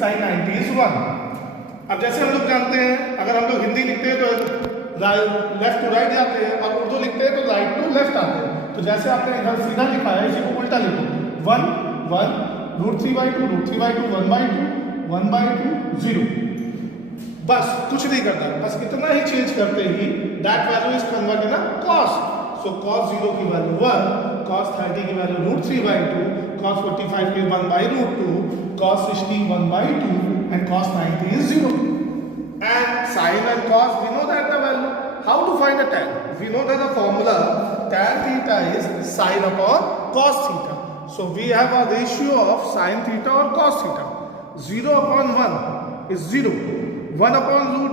sin 90 is 1। अब जैसे हम लोग जानते हैं, अगर हम लोग हिंदी लिखते हैं तो लेफ्ट टू राइट जाते हैं, और उर्दू लिखते हैं तो राइट टू लेफ्ट आते हैं। तो जैसे आपने इधर सीधा लिखा है, इसी को उल्टा लिखो, 1 1 √3/2 √3/2 1/2 1/2 0। बस कुछ नहीं करता, बस इतना ही चेंज करते ही दैट वैल्यू इज कन्वर्टेड ना cos। सो cos 0 की वैल्यू 1, cos 30 की वैल्यू √3/2, cos 45 की 1/√2, cos 60 1/2 and cos 90 is 0। And sin and cos, we know that the value. How to find the tan? We know that the formula tan theta is sin upon cos theta. So we have a ratio of sin theta or cos theta. 0 upon 1 is 0. 1 upon root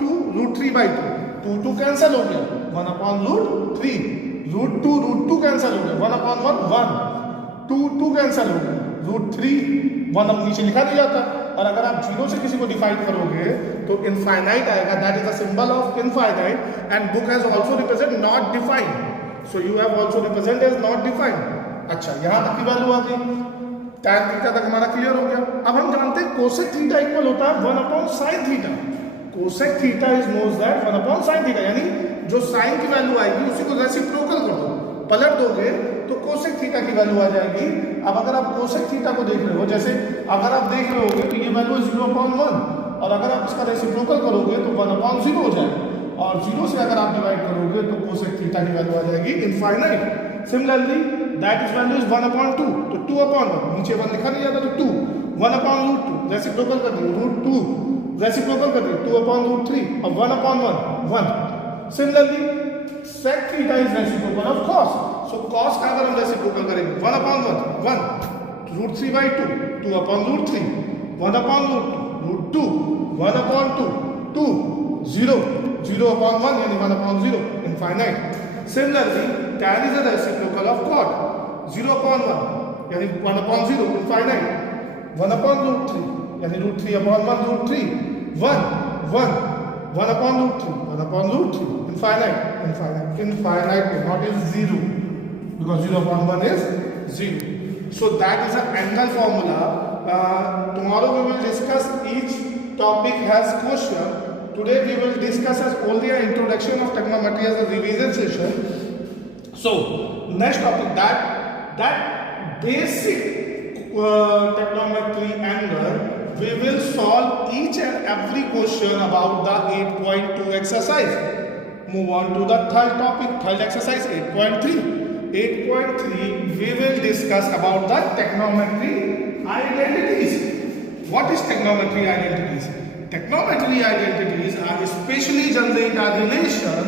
2 √3/2. 2 cancel हो गया, 1 upon √3, √2 cancel हो गया, 1 upon 1 2 cancel हो गया, √3 1 अब नीचे लिखा नहीं जाता। और अगर आप 0 से किसी को डिफाइन करोगे तो इनफाइनाइट आएगा, that is the symbol of infinite, and book has also represent not defined. So you have also represent as not defined. अच्छा, यहां तक की वैल्यू आ गई, tan थीटा तक हमारा क्लियर हो गया। अब हम जानते हैं कोसेक थीटा इक्वल होता है 1 upon sin theta. Cosec theta is knows that 1 upon sin theta, यानी जो sin की वैल्यू आएगी उसी को रेसिप्रोकल कर दो, पलट दोगे तो कोसेक थीटा की वैल्यू आ जाएगी। अब अगर आप कोसेक थीटा को देख रहे हो, जैसे अगर आप देख रहे होगे तो ये वैल्यू 0/1, और अगर आप इसका रेसिप्रोकल करोगे तो 1/0 हो जाएगा, और 0 से अगर आप डिवाइड करोगे तो कोसेक थीटा की वैल्यू आ जाएगी infinite. Similarly that is value is 1/2, तो 2/1, नीचे 1 लिखा नहीं जाता तो 2, 1/√2 रेसिप्रोकल कर दिए, √2 रेसिप्रोकल कर दिए, 2/√3 और 1/1 1। Similarly sec theta is reciprocal of cos। So cos का अगर हम रेसिप्रोकल करेंगे 1/1 1 √3/2 2/√3 1/√2 1/2 2 0 0/1 यानी 1/0 infinite. Similarly tan is a reciprocal of cot 0/1 यानी 1/0 इनफाइनाइट, 1/√3 यानी √3/1 √3 1 1 1/√3 1/√3 infinite not is 0, because 0/1 is 0. So that is an angle formula. Tomorrow we will discuss each topic has question. Today we will discuss as only an introduction of trigonometry as a revision session. So next topic, that basic trigonometry angle, we will solve each and every question about the 8.2 exercise. Move on to the third topic, third exercise 8.3. 8.3 we will discuss about the trigonometry identities. What is trigonometry identities? Trigonometry identities are especially generate a relation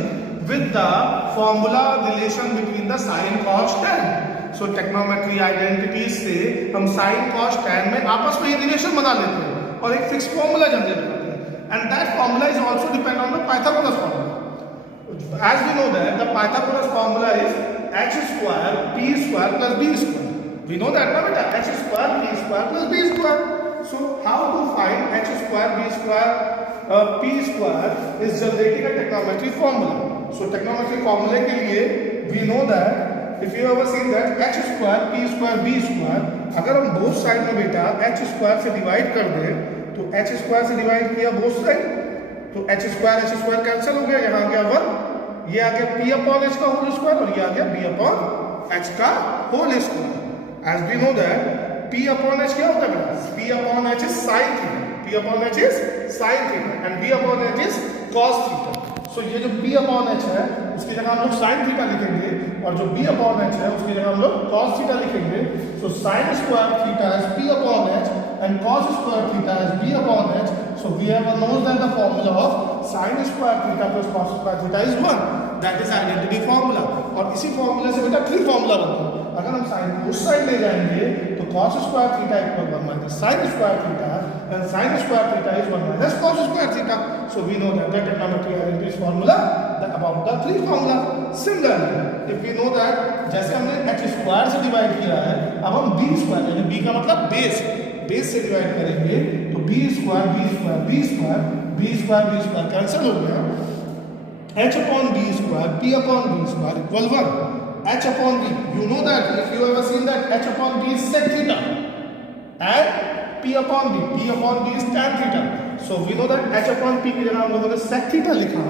with the formula relation between the sin, cos, tan. So trigonometry identities से हम sin, cos, tan में आपस में ये relation बना लेते हैं और एक फिक्स फॉर्मूला जनरेट करते हैं, and that formula is also depend on the Pythagoras formula. As we know that the Pythagoras formula is h square p square plus b square. We know that na beta, h square p square plus b square. So how to find h square b square p square is generating a trigonometry formula. So trigonometry formula के लिए we know that if you ever seen that h square p square b square, अगर हम both side में बेटा h square से divide कर दें तो h square से divide किया both side तो h square कैंसिल हो गया, यहाँ आ गया 1, ये आ गया p/h का होल स्क्वायर और ये आ गया b/h का whole square. As we know that p/h क्या होता है, p/h is sin theta, p/h is sin theta and b/h is cos theta. So ये जो p/h है उसकी जगह हम लोग sin थीटा लिखेंगे और जो b/h है उसकी जगह हम लोग cos थीटा लिखेंगे। सो sin square theta is p/h and cos square theta is b/h. So we have known that the formula of sin square theta plus cos square theta is 1. That is identity formula. और इसी formula से बेटा 3 formula बनता है। अगर हम sin को उस साइड ले जाएंगे तो cos square theta equal 1 minus sin square theta and sin square theta is 1 minus cos square theta. So we know that the trigonometry identity formula about the 3 formula. Similarly, if we know that जैसे हमने h square से divide किया है, अब हम b square यानी b का मतलब बेस से डिवाइड करेंगे तो b स्क्वायर कैंसिल हो गया, h/b square p/b square equal 1, h/b, you know that if you ever seen that h/b is sec theta and P upon B. P upon B is tan theta. So we know that H upon P की जगह हम लोगों ने sec theta लिखा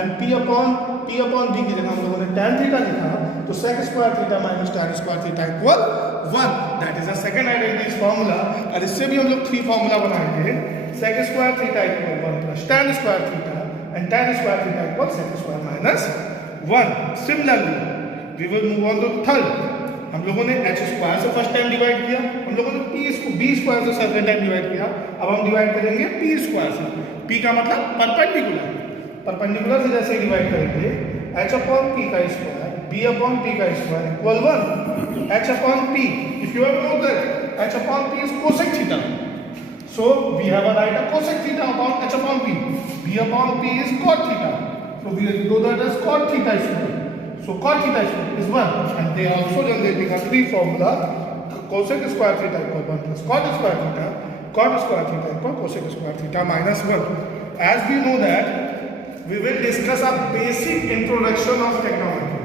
and P upon B की जगह हम लोगों ने tan theta लिखा. तो sec square theta minus tan square theta equal 1. That is the second identity formula. और इससे भी हम लोग 3 formula बनाएंगे. Sec square theta equal 1 plus tan square theta and tan square theta equal sec square minus 1. Similarly, we will move on to third. हम लोगों ने h square से फर्स्ट टाइम डिवाइड किया, हम लोगों ने b स्क्वायर से सेकंड टाइम डिवाइड किया. अब हम डिवाइड करेंगे p स्क्वायर से. p का मतलब परपेंडिकुलर से जैसे डिवाइड करेंगे h अपॉन p का स्क्वायर b अपॉन p का square equal 1. h upon p, if you have know that h upon p is cosec theta, so we have a write a cosec theta upon h upon p. b upon p is cot theta, so we know that as cot theta square. So cot theta is 1, and they are also generating a 3 formula. Cosec square theta equal 1 plus cot square theta equal cosec square theta minus 1. As we know that, we will discuss a basic introduction of trigonometry.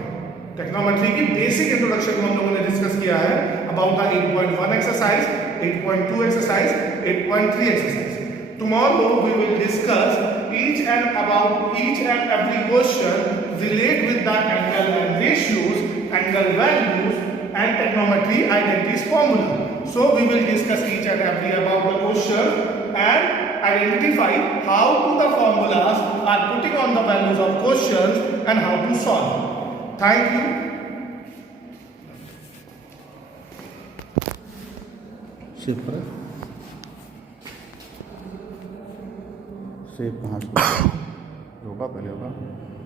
Trigonometry की basic introduction को हम लोगों ने discuss किया है about the 8.1 exercise, 8.2 exercise, 8.3 exercise. Tomorrow we will discuss each and every question relate with the angle and ratios, angle values and trigonometry identities formula. So we will discuss each and every about the question and identify how the formulas are putting on the values of questions and how to solve. Thank you. Save कहाँ से होगा, पहले होगा